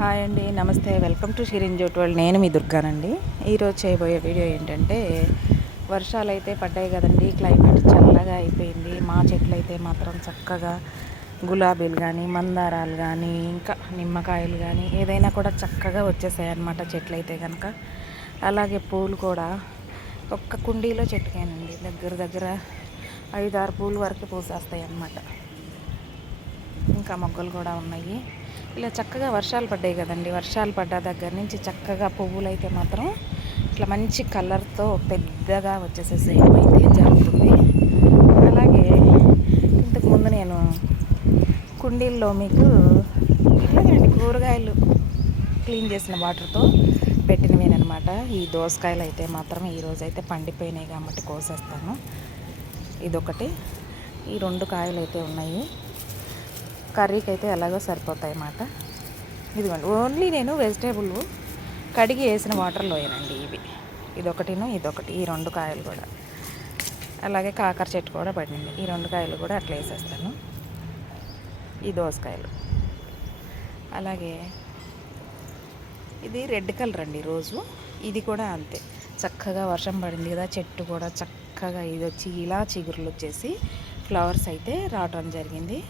Hi అండి, నమస్తే. Welcome to Shirin jot world. నేను మీ దుర్గానండి. ఈరోజు చేయబోయే వీడియో ఏంటంటే, వర్షాలు అయితే పడ్డాయి కదండి. క్లైమేట్ చల్లగా అయిపోయింది. మా చెట్లు అయితే మాత్రం చక్కగా గులాబీలు కానీ, మందారాలు కానీ, ఇంకా నిమ్మకాయలు కానీ ఏదైనా కూడా చక్కగా వచ్చేసాయి అన్నమాట చెట్లు అయితే కనుక. అలాగే పూలు కూడా ఒక్క కుండీలో చెట్టుకేనండి దగ్గర దగ్గర 5-6 పూలు వరకు పూసేస్తాయి అన్నమాట. ఇంకా మొగ్గలు కూడా ఉన్నాయి. ఇలా చక్కగా వర్షాలు పడ్డాయి కదండి. వర్షాలు పడ్డ దగ్గర నుంచి చక్కగా పువ్వులు అయితే మాత్రం ఇట్లా మంచి కలర్తో పెద్దగా వచ్చేసేసేయడం అయితే జరుగుతుంది. అలాగే ఇంతకుముందు నేను కుండీల్లో మీకు ఇట్లాగండి కూరగాయలు క్లీన్ చేసిన వాటర్తో పెట్టినవేనమాట. ఈ దోసకాయలు అయితే మాత్రం ఈరోజు అయితే పండిపోయినాయి కాబట్టి కోసేస్తాను. ఇదొకటి, ఈ 2 కాయలు అయితే ఉన్నాయి. కర్రీకి అయితే ఎలాగో సరిపోతాయి అన్నమాట. ఇదిగోండి, ఓన్లీ నేను వెజిటేబుల్ కడిగి వేసిన వాటర్లో వేయనండి ఇవి. ఇదొకటిను ఇదొకటి, ఈ 2 కాయలు కూడా. అలాగే కాకర చెట్టు కూడా పడింది. ఈ 2 కాయలు కూడా అట్లా వేసేస్తాను. ఈ దోసకాయలు అలాగే ఇది రెడ్ కలర్ అండి రోజు. ఇది కూడా అంతే, చక్కగా వర్షం పడింది కదా, చెట్టు కూడా చక్కగా ఇది వచ్చి ఇలా చిగురులు వచ్చేసి ఫ్లవర్స్ అయితే రావడం జరిగింది.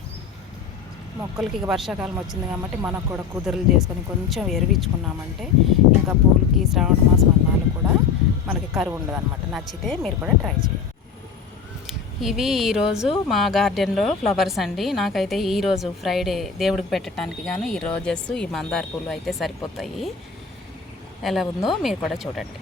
మొక్కలకి ఇక వర్షాకాలం వచ్చింది కాబట్టి మనకు కూడా కుదురులు చేసుకొని కొంచెం ఎరువించుకున్నామంటే ఇంకా పూలకి శ్రావణ మాసం అన్నాలు కూడా మనకి కరువు ఉండదు అనమాట. నచ్చితే మీరు కూడా ట్రై చేయండి. ఇవి ఈరోజు మా గార్డెన్లో ఫ్లవర్స్ అండి. నాకైతే ఈరోజు ఫ్రైడే దేవుడికి పెట్టడానికి గాను ఈ రోజెస్, ఈ మందార పూలు అయితే సరిపోతాయి. ఎలా ఉందో మీరు కూడా చూడండి.